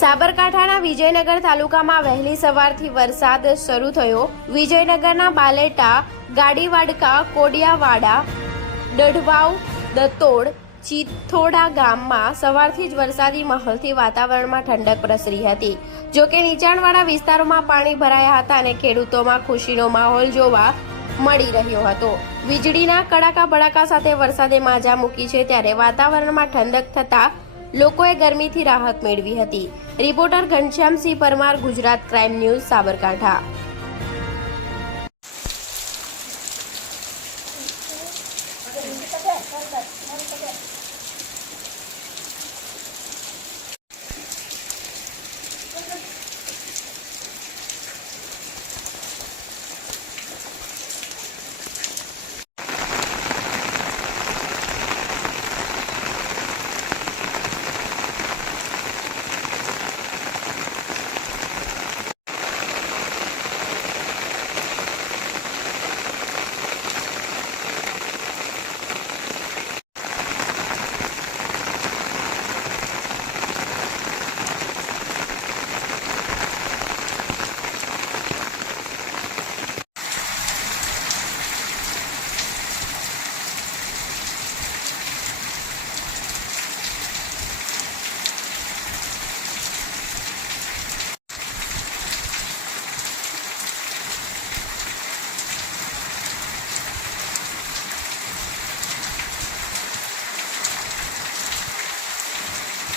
સાબરકાંઠાના વિજયનગર તાલુકામાં વહેલી સવારથી વરસાદ શરૂ થયો. વિજયનગરના બાલેટા, ગાડીવાડકા, કોડિયાવાડા દઢવાવ દતોડ ચિથોડા ગામમાં સવારથી જ વરસાદી માહોલથી વાતાવરણમાં ઠંડક પ્રસરી હતી. જો કે નીચાણવાળા વિસ્તારોમાં પાણી ભરાયા હતા અને ખેડૂતોમાં ખુશીનો માહોલ જોવા મળી રહ્યો હતો. વીજળીના કડાકા બડાકા સાથે વરસાદે માજા મૂકી છે, ત્યારે વાતાવરણમાં ઠંડક થતા લોકોએ ગરમીથી રાહત મેળવી હતી reporter Ghanshyamsinh Parmar Gujarat crime news Sabarkantha